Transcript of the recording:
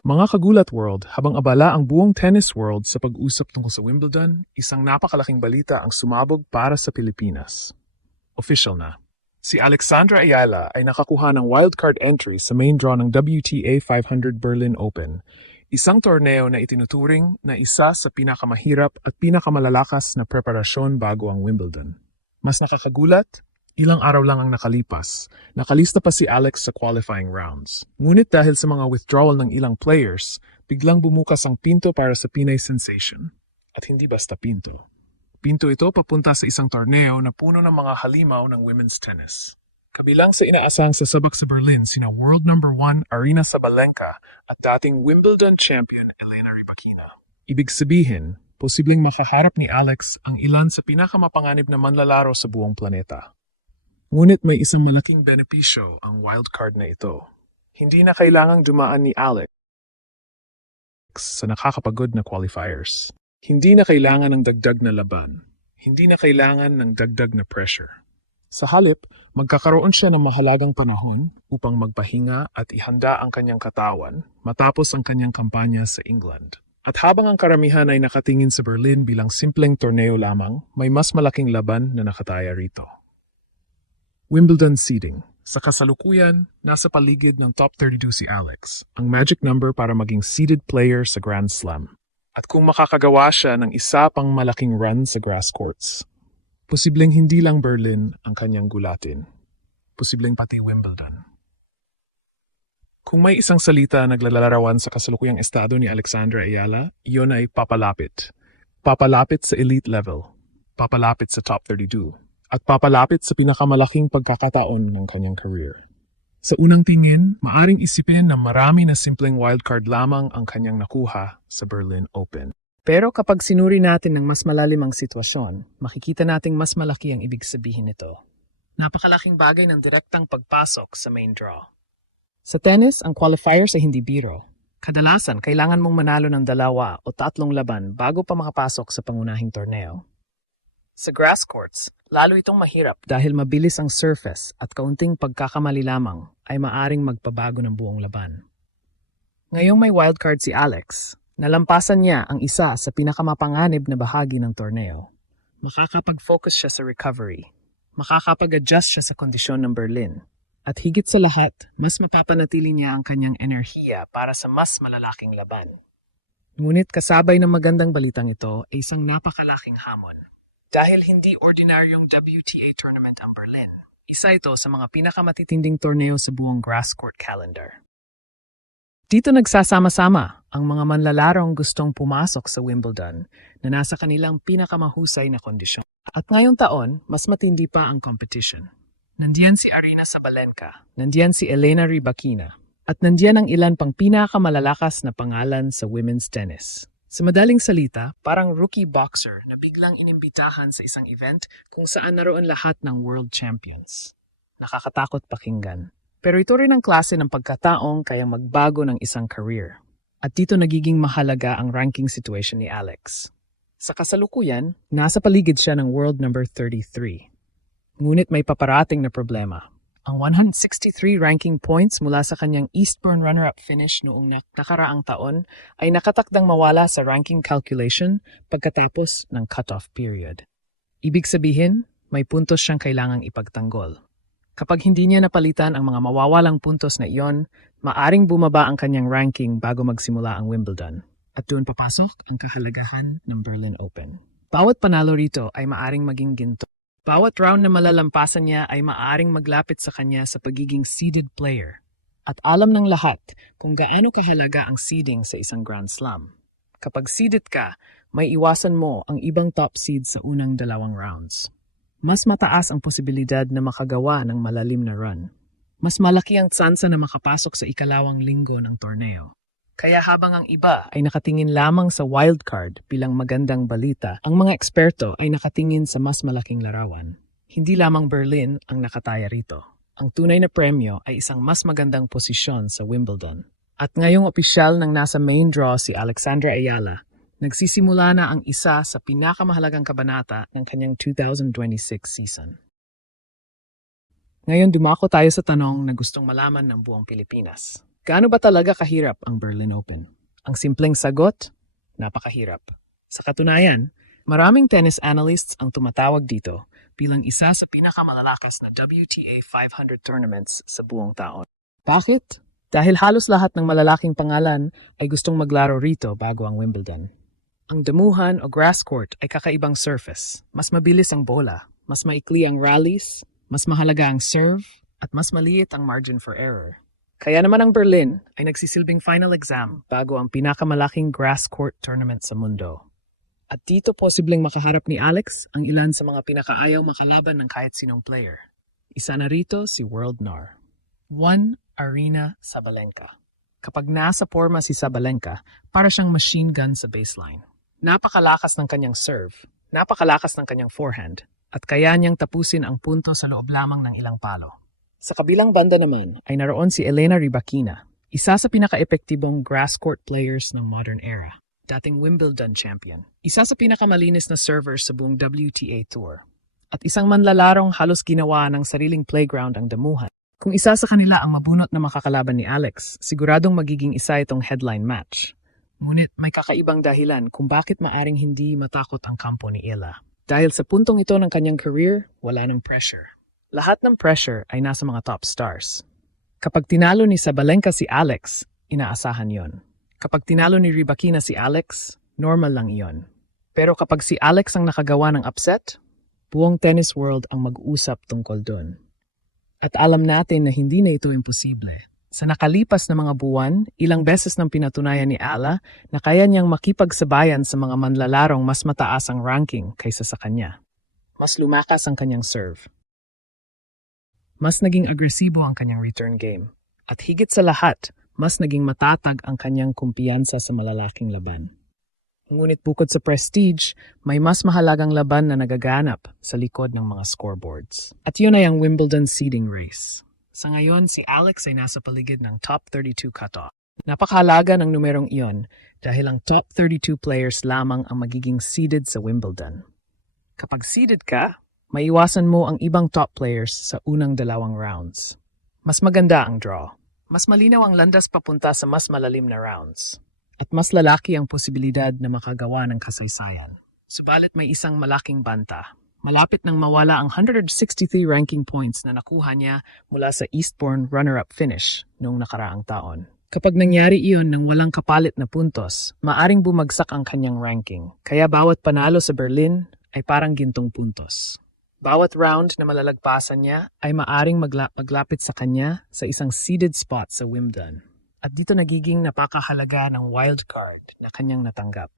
Mga kagulat world, habang abala ang buong tennis world sa pag-usap tungkol sa Wimbledon, isang napakalaking balita ang sumabog para sa Pilipinas. Official na. Si Alexandra Ayala ay nakakuha ng wildcard entry sa main draw ng WTA 500 Berlin Open, isang torneo na itinuturing na isa sa pinakamahirap at pinakamalalakas na preparasyon bago ang Wimbledon. Mas nakakagulat, ilang araw lang ang nakalipas, nakalista pa si Alex sa qualifying rounds. Ngunit dahil sa mga withdrawal ng ilang players, biglang bumukas ang pinto para sa Pinay sensation. At hindi basta pinto. Pinto ito papunta sa isang torneo na puno ng mga halimaw ng women's tennis. Kabilang sa inaasahang sasabak sa Berlin sina world number 1 Aryna Sabalenka at dating Wimbledon champion Elena Rybakina. Ibig sabihin, posibleng makaharap ni Alex ang ilan sa pinakamapanganib na manlalaro sa buong planeta. Ngunit may isang malaking benepisyo ang wildcard na ito. Hindi na kailangang dumaan ni Alex sa nakakapagod na qualifiers. Hindi na kailangan ng dagdag na laban. Hindi na kailangan ng dagdag na pressure. Sa halip, magkakaroon siya ng mahalagang panahon upang magpahinga at ihanda ang kanyang katawan matapos ang kanyang kampanya sa England. At habang ang karamihan ay nakatingin sa Berlin bilang simpleng torneo lamang, may mas malaking laban na nakataya rito. Wimbledon seeding. Sa kasalukuyan, nasa paligid ng top 32 si Alex, ang magic number para maging seeded player sa Grand Slam. At kung makakagawa siya ng isa pang malaking run sa grass courts, posibleng hindi lang Berlin ang kanyang gulatin. Posibleng pati Wimbledon. Kung may isang salita naglalarawan sa kasalukuyang estado ni Alexandra Ayala, iyon ay papalapit. Papalapit sa elite level. Papalapit sa top 32. At papalapit sa pinakamalaking pagkakataon ng kanyang career. Sa unang tingin, maaring isipin na marami na simpleng wildcard lamang ang kanyang nakuha sa Berlin Open. Pero kapag sinuri natin ng mas malalim ang sitwasyon, makikita nating mas malaki ang ibig sabihin nito. Napakalaking bagay ng direktang pagpasok sa main draw. Sa tennis, ang qualifiers ay hindi biro. Kadalasan, kailangan mong manalo ng 2 o 3 laban bago pa makapasok sa pangunahing torneo. Sa grass courts, lalo itong mahirap dahil mabilis ang surface at kaunting pagkakamali lamang ay maaring magpabago ng buong laban. Ngayong may wildcard si Alex, nalampasan niya ang isa sa pinakamapanganib na bahagi ng torneo. Makakapag-focus siya sa recovery, makakapag-adjust siya sa kondisyon ng Berlin, at higit sa lahat, mas mapapanatili niya ang kanyang enerhiya para sa mas malalaking laban. Ngunit kasabay ng magandang balitang ito ay isang napakalaking hamon. Dahil hindi ordinaryong WTA tournament ang Berlin, isa ito sa mga pinakamatitinding torneo sa buong grass court calendar. Dito nagsasama-sama ang mga manlalarong gustong pumasok sa Wimbledon na nasa kanilang pinakamahusay na kondisyon. At ngayong taon, mas matindi pa ang competition. Nandiyan si Aryna Sabalenka, nandiyan si Elena Rybakina, at nandiyan ang ilan pang pinakamalalakas na pangalan sa women's tennis. Sa madaling salita, parang rookie boxer na biglang inimbitahan sa isang event kung saan naroon lahat ng world champions. Nakakatakot pakinggan. Pero ito rin ang klase ng pagkataong kayang magbago ng isang career. At dito nagiging mahalaga ang ranking situation ni Alex. Sa kasalukuyan, nasa paligid siya ng world number 33. Ngunit may paparating na problema. Ang 163 ranking points mula sa kanyang Eastbourne runner-up finish noong nakaraang taon ay nakatakdang mawala sa ranking calculation pagkatapos ng cut-off period. Ibig sabihin, may puntos siyang kailangang ipagtanggol. Kapag hindi niya napalitan ang mga mawawalang puntos na iyon, maaring bumaba ang kanyang ranking bago magsimula ang Wimbledon. At doon papasok ang kahalagahan ng Berlin Open. Bawat panalo rito ay maaring maging ginto. Bawat round na malalampasan niya ay maaaring maglapit sa kanya sa pagiging seeded player. At alam ng lahat kung gaano kahalaga ang seeding sa isang Grand Slam. Kapag seeded ka, may iwasan mo ang ibang top seeds sa unang 2 rounds. Mas mataas ang posibilidad na makagawa ng malalim na run. Mas malaki ang tsansa na makapasok sa 2nd linggo ng torneo. Kaya habang ang iba ay nakatingin lamang sa wildcard bilang magandang balita, ang mga eksperto ay nakatingin sa mas malaking larawan. Hindi lamang Berlin ang nakataya rito. Ang tunay na premyo ay isang mas magandang posisyon sa Wimbledon. At ngayong opisyal ng nasa main draw si Alexandra Ayala, nagsisimula na ang isa sa pinakamahalagang kabanata ng kanyang 2026 season. Ngayon dumako tayo sa tanong na gustong malaman ng buong Pilipinas. Gaano ba talaga kahirap ang Berlin Open? Ang simpleng sagot, napakahirap. Sa katunayan, maraming tennis analysts ang tumatawag dito bilang isa sa pinakamalalakas na WTA 500 tournaments sa buong taon. Bakit? Dahil halos lahat ng malalaking pangalan ay gustong maglaro rito bago ang Wimbledon. Ang damuhan o grass court ay kakaibang surface. Mas mabilis ang bola, mas maikli ang rallies, mas mahalaga ang serve, at mas maliit ang margin for error. Kaya naman ang Berlin ay nagsisilbing final exam bago ang pinakamalaking grass court tournament sa mundo. At dito posibleng makaharap ni Alex ang ilan sa mga pinakaayaw makalaban ng kahit sinong player. Isa na rito si World Nar. 1. Aryna Sabalenka. Kapag nasa forma si Sabalenka, para siyang machine gun sa baseline. Napakalakas ng kanyang serve, napakalakas ng kanyang forehand, at kaya niyang tapusin ang punto sa loob lamang ng ilang palo. Sa kabilang banda naman ay naroon si Elena Rybakina, isa sa pinaka-epektibong grass court players ng modern era. Dating Wimbledon champion. Isa sa pinakamalinis na servers sa buong WTA Tour. At isang manlalarong halos ginawa ng sariling playground ang damuhan. Kung isa sa kanila ang mabunot na makakalaban ni Alex, siguradong magiging isa itong headline match. Ngunit may kakaibang dahilan kung bakit maaring hindi matakot ang kampo ni Ella. Dahil sa puntong ito ng kanyang career, wala ng pressure. Lahat ng pressure ay nasa mga top stars. Kapag tinalo ni Sabalenka si Alex, inaasahan yon. Kapag tinalo ni Rybakina si Alex, normal lang iyon. Pero kapag si Alex ang nakagawa ng upset, buong tennis world ang mag-usap tungkol dun. At alam natin na hindi na ito imposible. Sa nakalipas na mga buwan, ilang beses nang pinatunayan ni Ala na kaya niyang makipagsabayan sa mga manlalarong mas mataas ang ranking kaysa sa kanya. Mas lumakas ang kanyang serve. Mas naging agresibo ang kanyang return game. At higit sa lahat, mas naging matatag ang kanyang kumpiyansa sa malalaking laban. Ngunit bukod sa prestige, may mas mahalagang laban na nagaganap sa likod ng mga scoreboards. At yun ay ang Wimbledon seeding race. Sa ngayon, si Alex ay nasa paligid ng top 32 cutoff. Napakahalaga ng numerong iyon dahil ang top 32 players lamang ang magiging seeded sa Wimbledon. Kapag seeded ka, maiwasan mo ang ibang top players sa unang dalawang rounds. Mas maganda ang draw. Mas malinaw ang landas papunta sa mas malalim na rounds. At mas lalaki ang posibilidad na makagawa ng kasaysayan. Subalit may isang malaking banta. Malapit nang mawala ang 163 ranking points na nakuha niya mula sa Eastbourne runner-up finish noong nakaraang taon. Kapag nangyari iyon ng walang kapalit na puntos, maaring bumagsak ang kanyang ranking. Kaya bawat panalo sa Berlin ay parang gintong puntos. Bawat round na malalagpasan niya ay maaring maglapit sa kanya sa isang seeded spot sa Wimbledon. At dito nagiging napakahalaga ng wild card na kanyang natanggap.